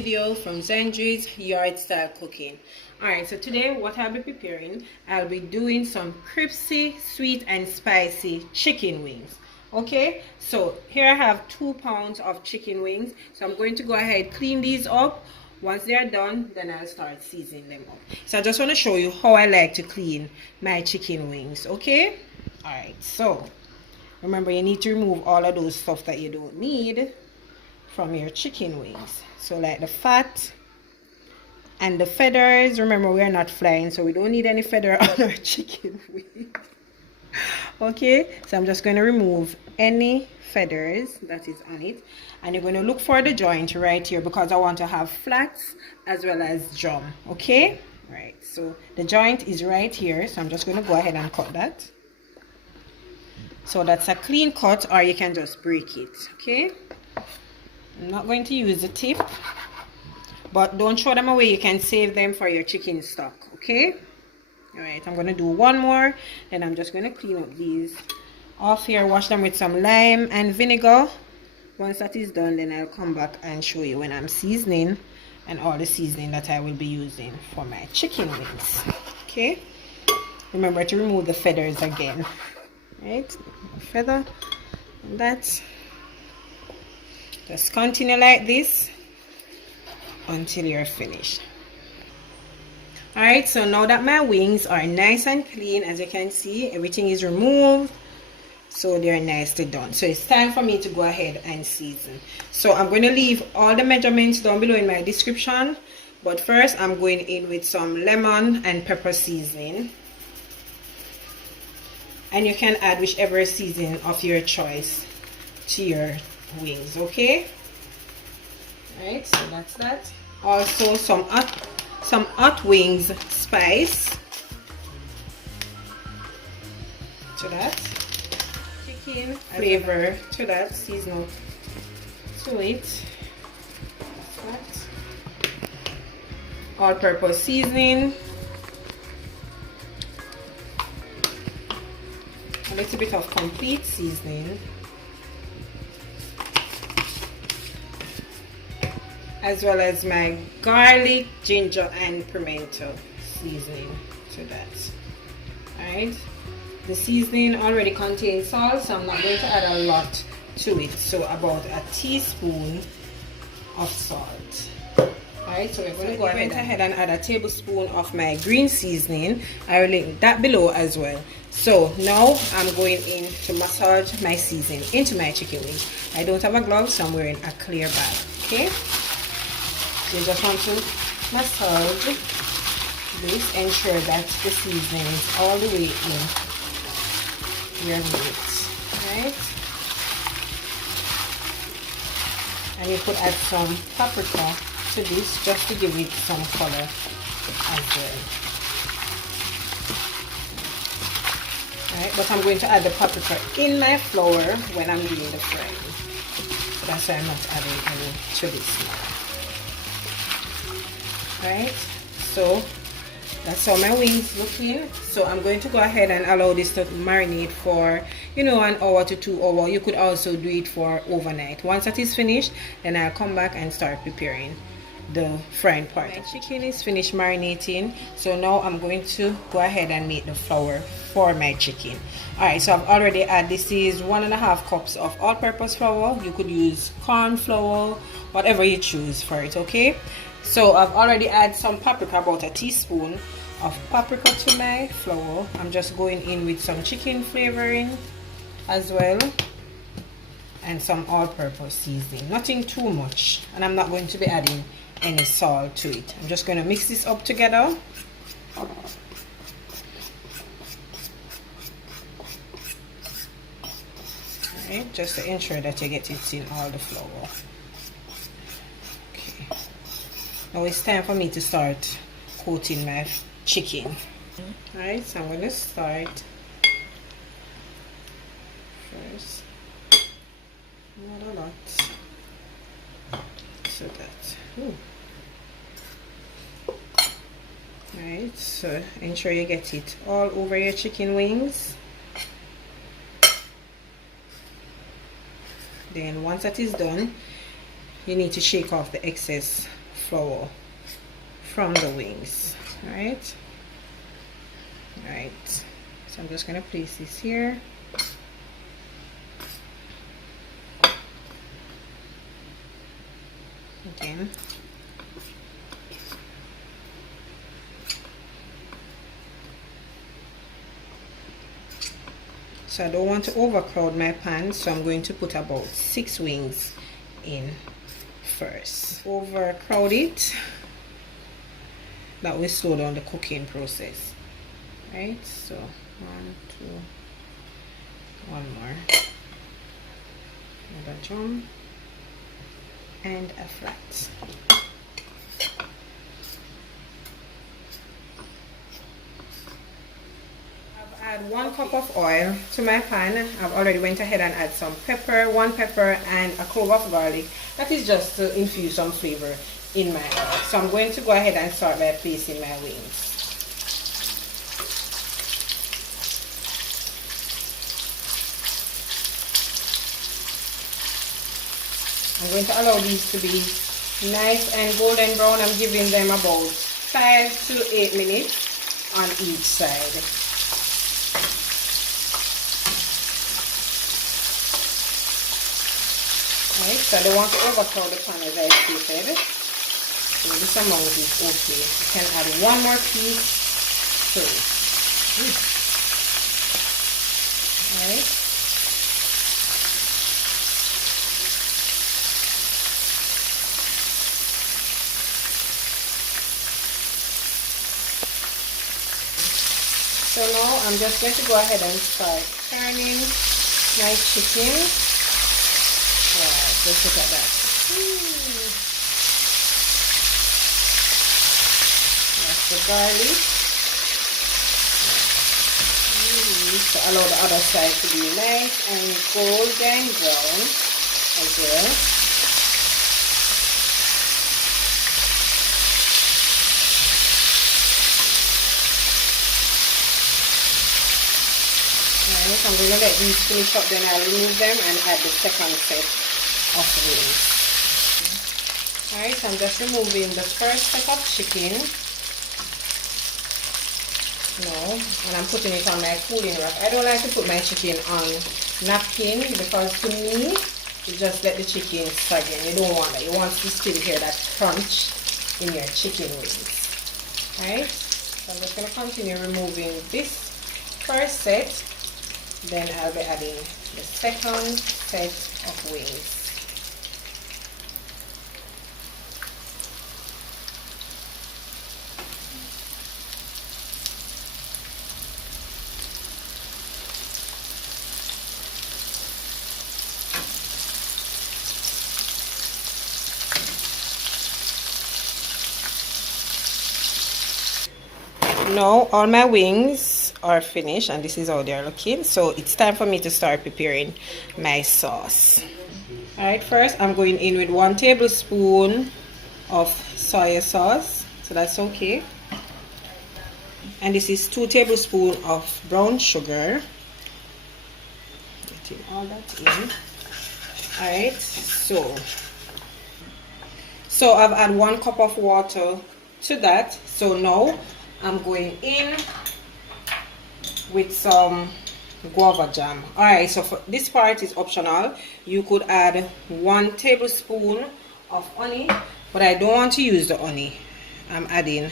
video from Zendri's Yard Style Cooking. Alright, so today what I'll be preparing, I'll be doing some crispy, sweet and spicy chicken wings. Okay, so here I have 2 pounds of chicken wings. So I'm going to go ahead, clean these up. Once they're done, then I'll start seasoning them up. So I just want to show you how I like to clean my chicken wings. Okay, alright, so remember you need to remove all of those stuff that you don't need from your chicken wings. So like the fat and the feathers. Remember, we are not flying, so we don't need any feather on our chicken wings. Okay, so I'm just going to remove any feathers that is on it, and you're going to look for the joint right here because I want to have flats as well as drum. Okay, right, so the joint is right here, so I'm just going to go ahead and cut that. So that's a clean cut, or you can just break it. Okay, I'm not going to use the tip, but don't throw them away. You can save them for your chicken stock. Okay, all right, I'm going to do one more, then I'm just going to clean up these off here, wash them with some lime and vinegar. Once that is done, then I'll come back and show you when I'm seasoning and all the seasoning that I will be using for my chicken wings. Okay, remember to remove the feathers again. Right, feather and that. Just continue like this until you're finished. Alright, so now that my wings are nice and clean, as you can see, everything is removed, so they're nicely done. So it's time for me to go ahead and season. So I'm going to leave all the measurements down below in my description, but first I'm going in with some lemon and pepper seasoning, and you can add whichever seasoning of your choice to your wings. Okay, right, so that's that. Also some hot wings spice to that, chicken flavor to that, season to it, that's that. All-purpose seasoning, a little bit of complete seasoning, as well as my garlic, ginger and pimento seasoning to that. Alright, the seasoning already contains salt, so I'm not going to add a lot to it, so about a teaspoon of salt. Alright, so we're going to go ahead and add a tablespoon of my green seasoning. I will link that below as well. So now I'm going in to massage my seasoning into my chicken wings. I don't have a glove, so I'm wearing a clear bag. Okay, you just want to massage this, ensure that the seasoning is all the way in your meat, right? And you could add some paprika to this just to give it some color as well. Right, but I'm going to add the paprika in my flour when I'm doing the frying. So that's why I'm not adding any to this now. Right, so that's how my wings looking. So I'm going to go ahead and allow this to marinate for, you know, 1 hour to 2 hours. You could also do it for overnight. Once that is finished, then I'll come back and start preparing the frying part. My chicken is finished marinating, so now I'm going to go ahead and make the flour for my chicken. Alright, so I've already added, this is 1.5 cups of all-purpose flour. You could use corn flour, whatever you choose for it. Okay, so I've already added some paprika, about a teaspoon of paprika to my flour. I'm just going in with some chicken flavoring as well, and some all-purpose seasoning, nothing too much, and I'm not going to be adding any salt to it. I'm just going to mix this up together. Alright, just to ensure that you get it in all the flour. Okay, now it's time for me to start coating my chicken. Alright, so I'm going to start first, not a lot, so that, Alright, so ensure you get it all over your chicken wings. Then once that is done, you need to shake off the excess flour from the wings. All right, so I'm just gonna place this here. Again, so I don't want to overcrowd my pan, so I'm going to put about 6 wings in first. Overcrowd it, that will slow down the cooking process. Right, so 1, 2, 1 more, another drum, and a flat. I've added 1 cup of oil to my pan. I've already went ahead and add some pepper, 1 pepper, and a clove of garlic. That is just to infuse some flavor in my oil. So I'm going to go ahead and start by placing my wings. I'm going to allow these to be nice and golden brown. I'm giving them about 5 to 8 minutes on each side. Right, so I don't want to overcrowd the pan as I stated. So this amount is okay. You can add 1 more piece to it. Right. So now I'm just going to go ahead and start turning my chicken. Wow, just look at that. That's the garlic. So allow the other side to be nice and golden brown as well. I'm going to let these finish up, then I'll remove them and add the second set of wings. Alright, so I'm just removing the first set of chicken. And I'm putting it on my cooling rack. I don't like to put my chicken on napkin because to me, you just let the chicken soggy. You don't want that. You want to still hear that crunch in your chicken wings. Alright, so I'm just going to continue removing this first set. Then I'll be adding the second set of wings. Now all my wings are finished and this is how they're looking, so it's time for me to start preparing my sauce. Alright, first I'm going in with 1 tablespoon of soy sauce, so that's okay, and this is 2 tablespoons of brown sugar. Getting all that in. Alright, so I've added 1 cup of water to that. So now I'm going in with some guava jam. Alright, so for this part is optional. You could add 1 tablespoon of honey, but I don't want to use the honey. I'm adding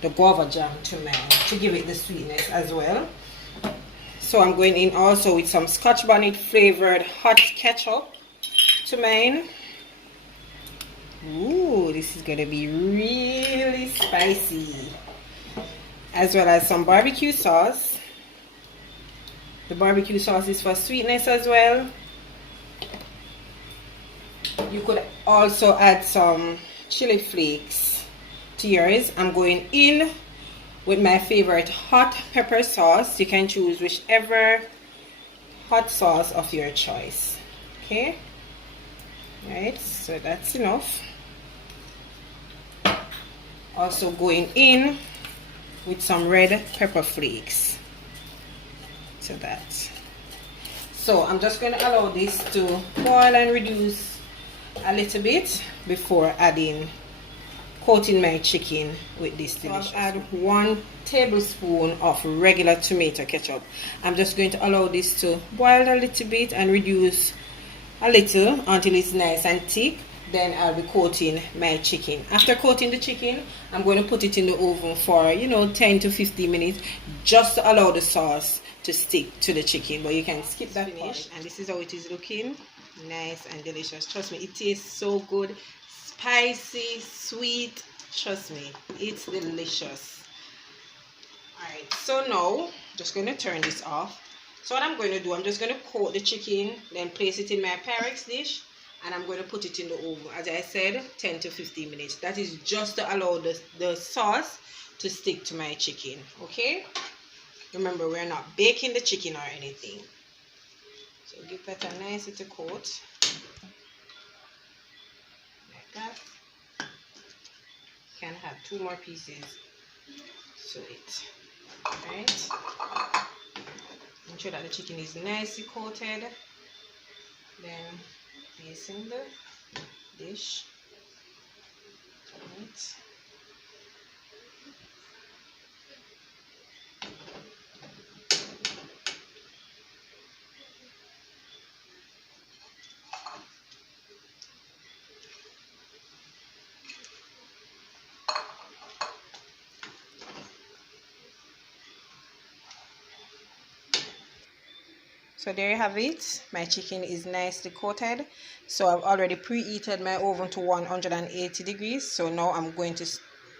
the guava jam to mine to give it the sweetness as well. So I'm going in also with some Scotch bonnet flavored hot ketchup to mine. Ooh, this is gonna be really spicy. As well as some barbecue sauce. The barbecue sauce is for sweetness as well. You could also add some chili flakes to yours. I'm going in with my favorite hot pepper sauce. You can choose whichever hot sauce of your choice. Okay, right, so that's enough. Also going in with some red pepper flakes to that. So I'm just going to allow this to boil and reduce a little bit before adding coating my chicken with this delicious. So I've added 1 tablespoon of regular tomato ketchup. I'm just going to allow this to boil a little bit and reduce a little until it's nice and thick. Then I'll be coating my chicken. After coating the chicken, I'm going to put it in the oven for 10 to 15 minutes just to allow the sauce to stick to the chicken. But you can skip that part. And this is how it is looking. Nice and delicious. Trust me, it tastes so good. Spicy, sweet. Trust me, it's delicious. Alright, so now just going to turn this off. So what I'm going to do, I'm just going to coat the chicken, then place it in my Pyrex dish, and I'm going to put it in the oven, as I said, 10 to 15 minutes. That is just to allow the sauce to stick to my chicken. Okay, remember, we're not baking the chicken or anything. So give that a nice little coat like that. Can have 2 more pieces to it. Right, ensure that the chicken is nicely coated. Then place in the dish. Right. So there you have it. My chicken is nicely coated. So I've already preheated my oven to 180 degrees. So now I'm going to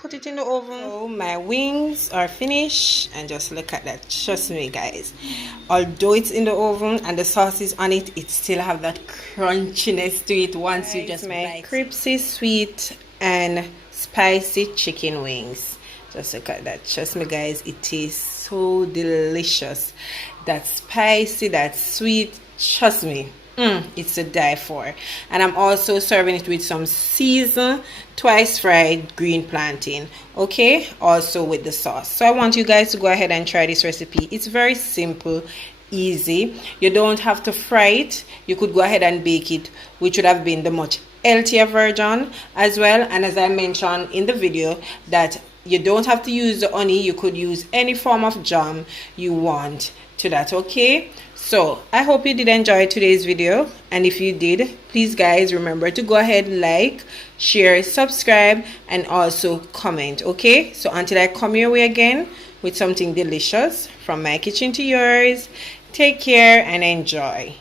put it in the oven. So my wings are finished, and just look at that. Trust me, guys, although it's in the oven and the sauce is on it, it still have that crunchiness to it once you just my crispy, sweet and spicy chicken wings. Just look at that. Trust me, guys, it tastes so delicious. That spicy, that sweet, trust me, it's to die for. And I'm also serving it with some seasoned twice fried green plantain, okay, also with the sauce. So I want you guys to go ahead and try this recipe. It's very simple, easy. You don't have to fry it. You could go ahead and bake it, which would have been the much healthier version as well. And as I mentioned in the video, that you don't have to use the honey. You could use any form of jam you want to that. Okay, so I hope you did enjoy today's video, and if you did, please guys remember to go ahead, like, share, subscribe, and also comment. Okay, so until I come your way again with something delicious from my kitchen to yours, take care and enjoy.